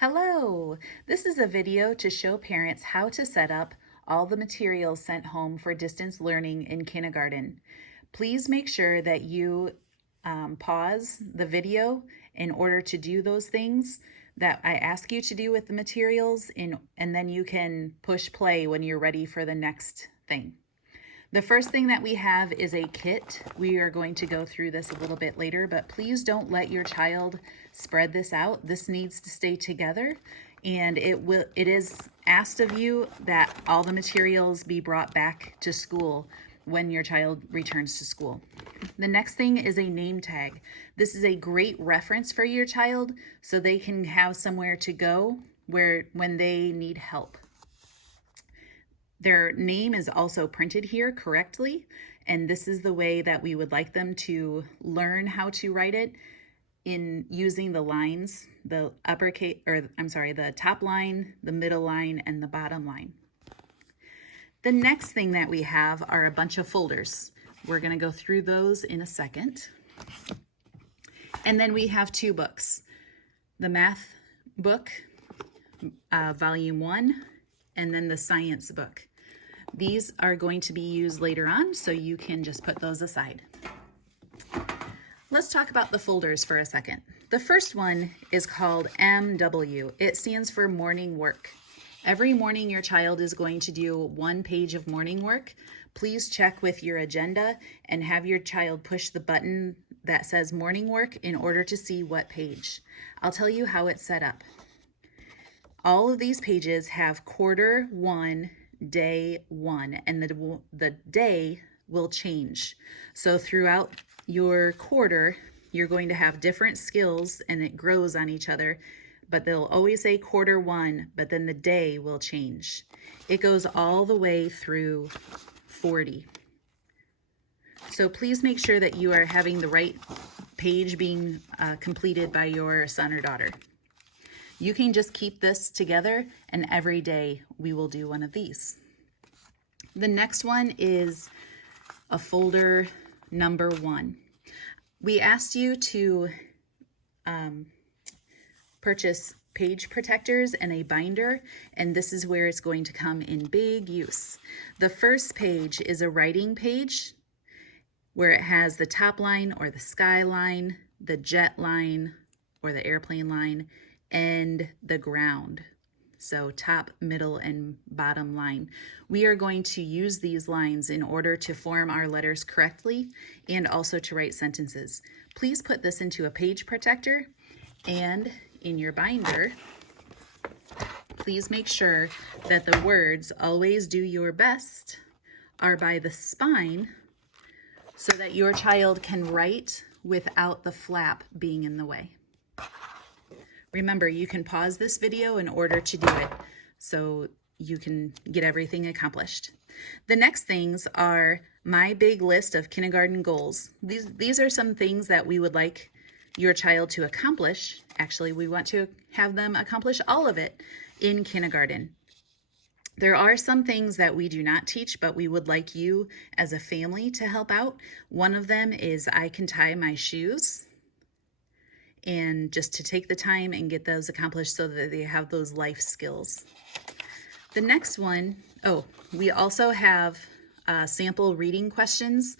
Hello! This is a video to show parents how to set up all the materials sent home for distance learning in kindergarten. Please make sure that you pause the video in order to do those things that I ask you to do with the materials, and then you can push play when you're ready for the next thing. The first thing that we have is a kit. We are going to go through this a little bit later, but please don't let your child spread this out. This needs to stay together, and it is asked of you that all the materials be brought back to school when your child returns to school. The next thing is a name tag. This is a great reference for your child so they can have somewhere to go when they need help. Their name is also printed here correctly, and this is the way that we would like them to learn how to write it in using the lines, the top line, the middle line, and the bottom line. The next thing that we have are a bunch of folders. We're going to go through those in a second. And then we have two books, the math book, volume 1, and then the science book. These are going to be used later on, so you can just put those aside. Let's talk about the folders for a second. The first one is called MW. It stands for morning work. Every morning your child is going to do 1 page of morning work. Please check with your agenda and have your child push the button that says morning work in order to see what page. I'll tell you how it's set up. All of these pages have quarter 1, day 1, and the day will change. So throughout your quarter, you're going to have different skills and it grows on each other, but they'll always say quarter 1, but then the day will change. It goes all the way through 40. So please make sure that you are having the right page being completed by your son or daughter. You can just keep this together, and every day we will do one of these. The next one is a folder number 1. We asked you to purchase page protectors and a binder, and this is where it's going to come in big use. The first page is a writing page where it has the top line or the sky line, the jet line or the airplane line, and the ground. So top, middle, and bottom line. We are going to use these lines in order to form our letters correctly and also to write sentences. Please put this into a page protector, and in your binder, please make sure that the words "always do your best" are by the spine so that your child can write without the flap being in the way. Remember, you can pause this video in order to do it so you can get everything accomplished. The next things are my big list of kindergarten goals. These are some things that we would like your child to accomplish. Actually, we want to have them accomplish all of it in kindergarten. There are some things that we do not teach, but we would like you as a family to help out. One of them is I can tie my shoes, and just to take the time and get those accomplished so that they have those life skills. The next one, we also have sample reading questions.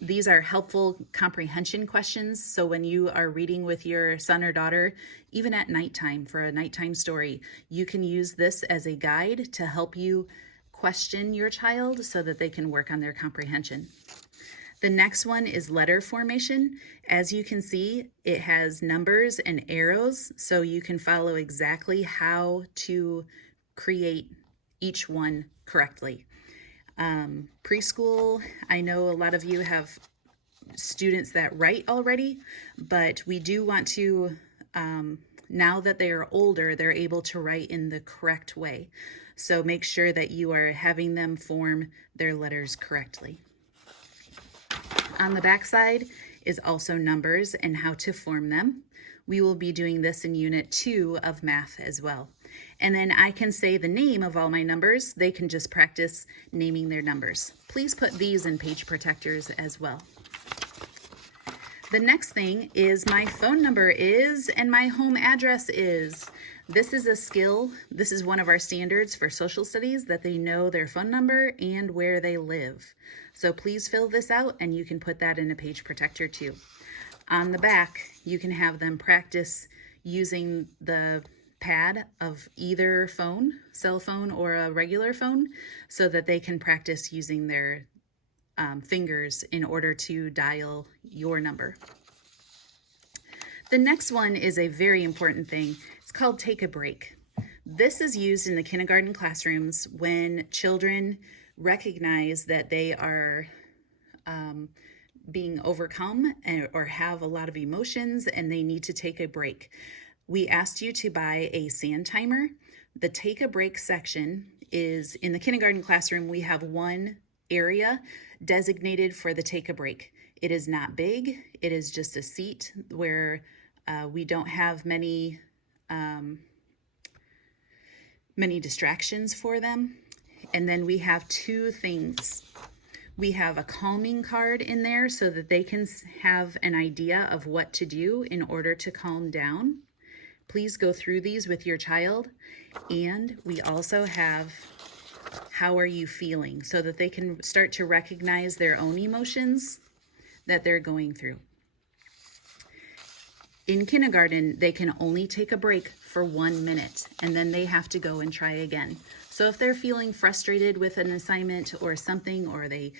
These are helpful comprehension questions. So when you are reading with your son or daughter, even at nighttime for a nighttime story, you can use this as a guide to help you question your child so that they can work on their comprehension. The next one is letter formation. As you can see, it has numbers and arrows, so you can follow exactly how to create each one correctly. Preschool, I know a lot of you have students that write already, but we do want to, now that they are older, they're able to write in the correct way. So make sure that you are having them form their letters correctly. On the back side is also numbers and how to form them. We will be doing this in Unit 2 of math as well. And then I can say the name of all my numbers. They can just practice naming their numbers. Please put these in page protectors as well. The next thing is my phone number is and my home address is. This is a skill. This is one of our standards for social studies, that they know their phone number and where they live. So please fill this out, and you can put that in a page protector too. On the back, you can have them practice using the pad of either phone, cell phone or a regular phone, so that they can practice using their fingers in order to dial your number. The next one is a very important thing. It's called Take a Break. This is used in the kindergarten classrooms when children recognize that they are being overcome or have a lot of emotions and they need to take a break. We asked you to buy a sand timer. The Take a Break section is in the kindergarten classroom. We have one area designated for the Take a Break. It is not big. It is just a seat where we don't have many distractions for them. And then we have two things. We have a calming card in there so that they can have an idea of what to do in order to calm down. Please go through these with your child. And we also have how are you feeling, so that they can start to recognize their own emotions that they're going through. In kindergarten, they can only take a break for 1 minute, and then they have to go and try again. So if they're feeling frustrated with an assignment or something, or they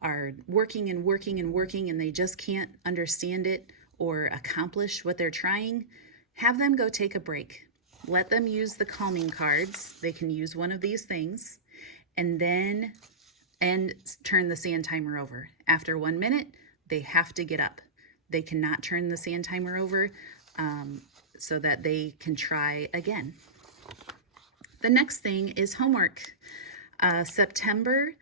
are working and working and working and they just can't understand it or accomplish what they're trying, have them go take a break. Let them use the calming cards. They can use one of these things, and turn the sand timer over. After 1 minute, they have to get up. They cannot turn the sand timer over so that they can try again. The next thing is homework. September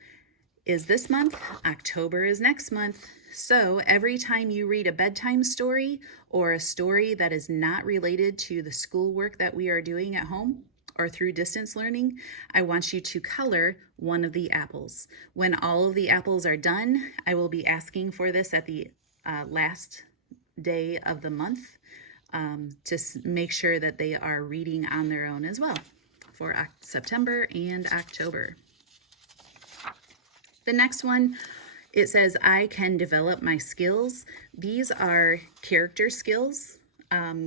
is this month, October is next month. So every time you read a bedtime story or a story that is not related to the schoolwork that we are doing at home or through distance learning, I want you to color one of the apples. When all of the apples are done, I will be asking for this at the last day of the month to make sure that they are reading on their own as well for September and October. The next one, it says, I can develop my skills. These are character skills,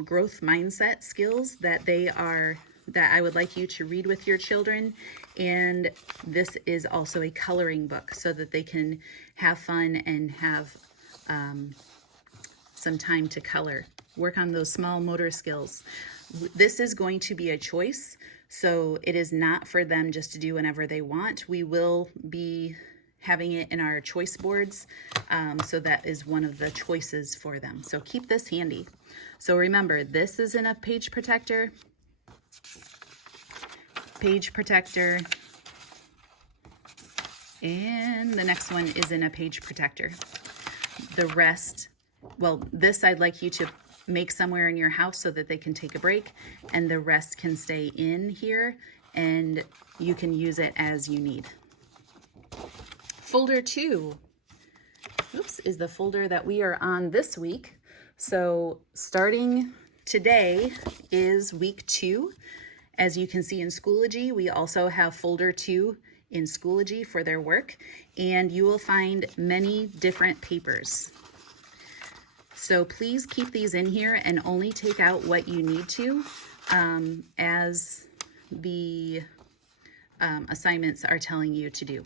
growth mindset skills that I would like you to read with your children. And this is also a coloring book so that they can have fun and have some time to color, work on those small motor skills. This is going to be a choice, so it is not for them just to do whenever they want. We will be having it in our choice boards, so that is one of the choices for them. So keep this handy. So remember, this is in a page protector, and the next one is in a page protector. The rest, well, this I'd like you to make somewhere in your house so that they can take a break, and the rest can stay in here and you can use it as you need. Folder 2, is the folder that we are on this week. So starting today is week 2. As you can see in Schoology, we also have folder 2 in Schoology for their work, and you will find many different papers. So please keep these in here and only take out what you need to as the assignments are telling you to do.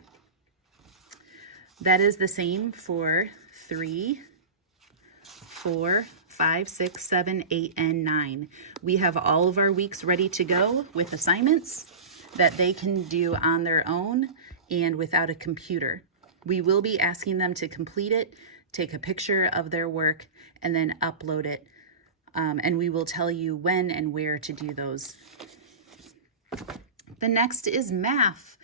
That is the same for 3, 4, 5, 6, 7, 8, and 9. We have all of our weeks ready to go with assignments that they can do on their own and without a computer. We will be asking them to complete it, take a picture of their work, and then upload it. And we will tell you when and where to do those. The next is math.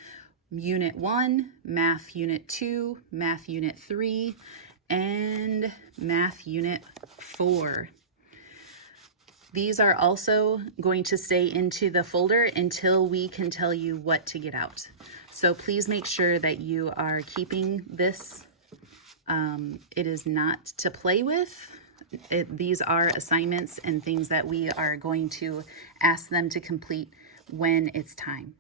Unit 1, Math Unit 2, Math Unit 3, and Math Unit 4. These are also going to stay into the folder until we can tell you what to get out. So please make sure that you are keeping this. It is not to play with, these are assignments and things that we are going to ask them to complete when it's time.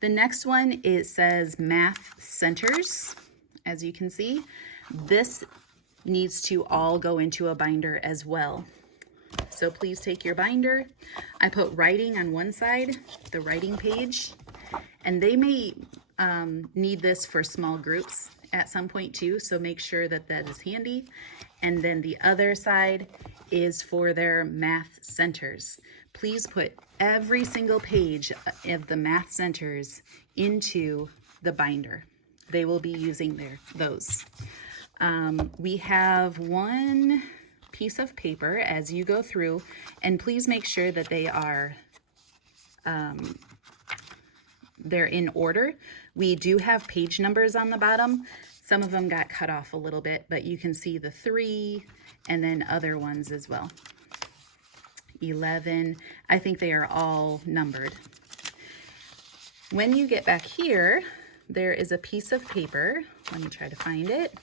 The next one, it says Math Centers. As you can see, this needs to all go into a binder as well. So please take your binder. I put writing on one side, the writing page, and they may need this for small groups at some point too, so make sure that that is handy. And then the other side is for their math centers. Please put every single page of the math centers into the binder. They will be using those. We have one piece of paper as you go through, and please make sure that they are they're in order. We do have page numbers on the bottom. Some of them got cut off a little bit, but you can see the 3 and then other ones as well. 11, I think they are all numbered. When you get back here, there is a piece of paper. Let me try to find it.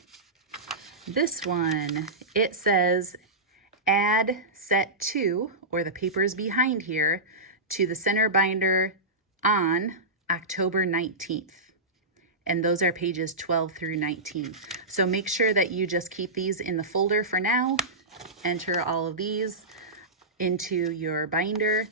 This one, it says add set 2, or the papers behind here, to the center binder on October 19th. And those are pages 12 through 19. So make sure that you just keep these in the folder for now. Enter all of these into your binder,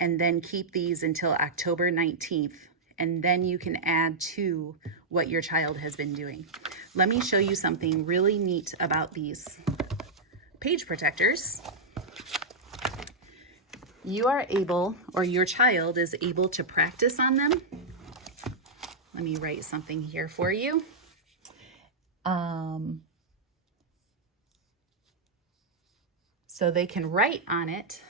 and then keep these until October 19th. And then you can add to what your child has been doing. Let me show you something really neat about these page protectors. You are able, or your child is able, to practice on them. Let me write something here for you. So they can write on it,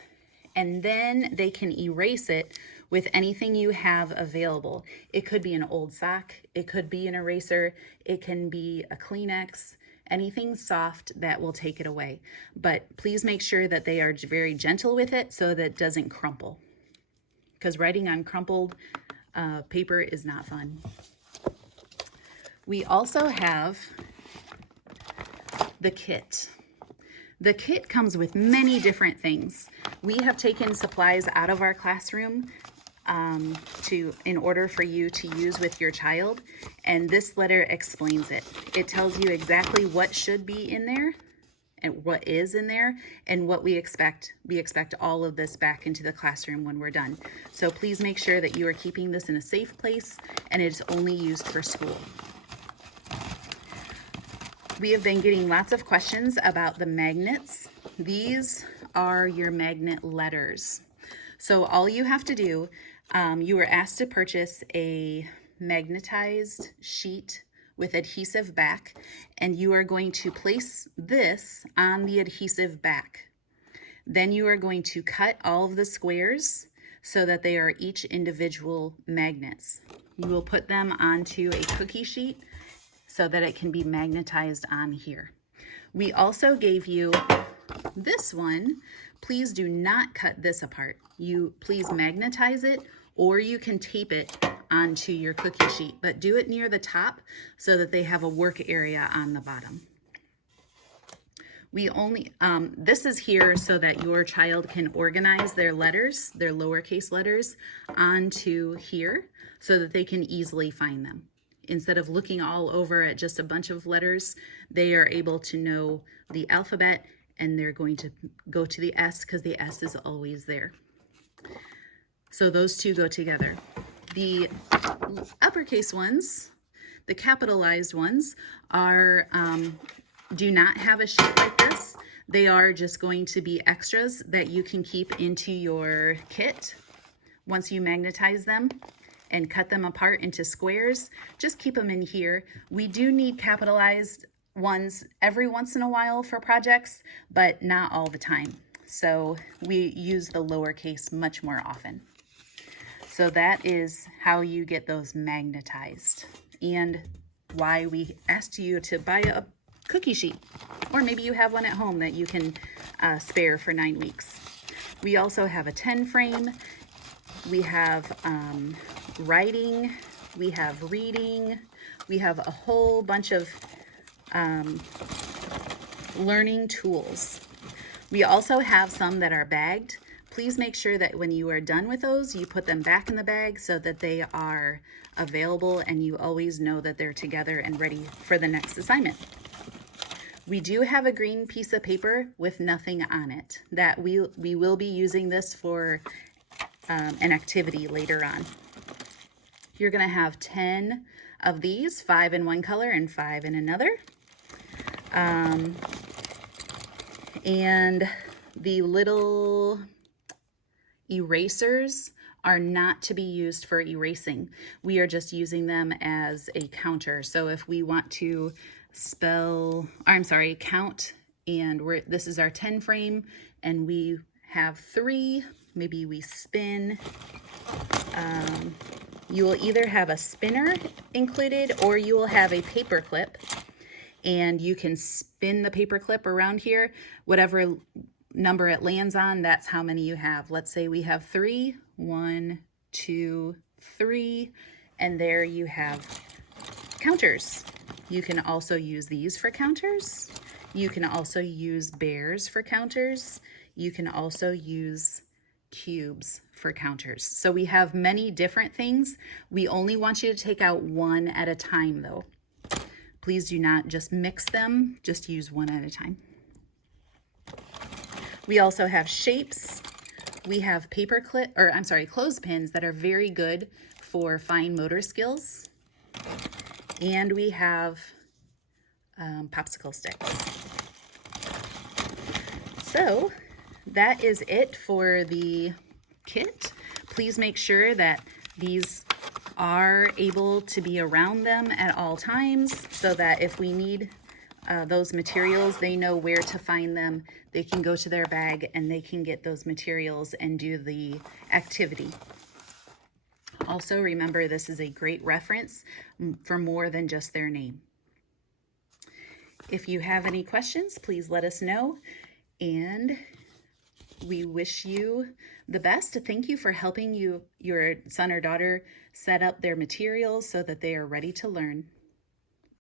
and then they can erase it with anything you have available. It could be an old sock, it could be an eraser, it can be a Kleenex, anything soft that will take it away. But please make sure that they are very gentle with it so that it doesn't crumple, because writing on crumpled paper is not fun. We also have the kit. The kit comes with many different things. We have taken supplies out of our classroom in order for you to use with your child, and this letter explains it. It tells you exactly what should be in there and what is in there and what we expect. We expect all of this back into the classroom when we're done. So please make sure that you are keeping this in a safe place and it's only used for school. We have been getting lots of questions about the magnets. These are your magnet letters. So all you have to do, you were asked to purchase a magnetized sheet with adhesive back, and you are going to place this on the adhesive back. Then you are going to cut all of the squares so that they are each individual magnets. You will put them onto a cookie sheet so that it can be magnetized on here. We also gave you this one. Please do not cut this apart. You please magnetize it, or you can tape it onto your cookie sheet, but do it near the top so that they have a work area on the bottom. We only, this is here so that your child can organize their letters, their lowercase letters, onto here so that they can easily find them. Instead of looking all over at just a bunch of letters, they are able to know the alphabet, and they're going to go to the S because the S is always there. So those two go together. The uppercase ones, the capitalized ones, are do not have a sheet like this. They are just going to be extras that you can keep into your kit once you magnetize them and cut them apart into squares. Just keep them in here. We do need capitalized ones every once in a while for projects, but not all the time. So we use the lowercase much more often. So that is how you get those magnetized, and why we asked you to buy a cookie sheet, or maybe you have one at home that you can spare for 9 weeks. We also have a 10 frame. We have writing, we have reading, we have a whole bunch of learning tools. We also have some that are bagged. Please make sure that when you are done with those, you put them back in the bag so that they are available and you always know that they're together and ready for the next assignment. We do have a green piece of paper with nothing on it that we will be using this for an activity later on. You're going to have 10 of these, 5 in one color and 5 in another. And the little erasers are not to be used for erasing. We are just using them as a counter. So if we want to count, and this is our 10 frame, and we have 3, maybe we spin. You will either have a spinner included or you will have a paper clip, and you can spin the paper clip around here. Whatever number it lands on, that's how many you have. Let's say we have 3, 1, 2, 3, and there you have counters. You can also use these for counters. You can also use bears for counters. You can also use cubes for counters. So we have many different things. We only want you to take out one at a time though. Please do not just mix them, just use one at a time. We also have shapes. We have clothespins that are very good for fine motor skills. And we have popsicle sticks. So that is it for the kit. Please make sure that these are able to be around them at all times so that if we need those materials, they know where to find them. They can go to their bag and they can get those materials and do the activity. Also, remember, this is a great reference for more than just their name. If you have any questions, please let us know, and we wish you the best. Thank you for helping your son or daughter set up their materials so that they are ready to learn.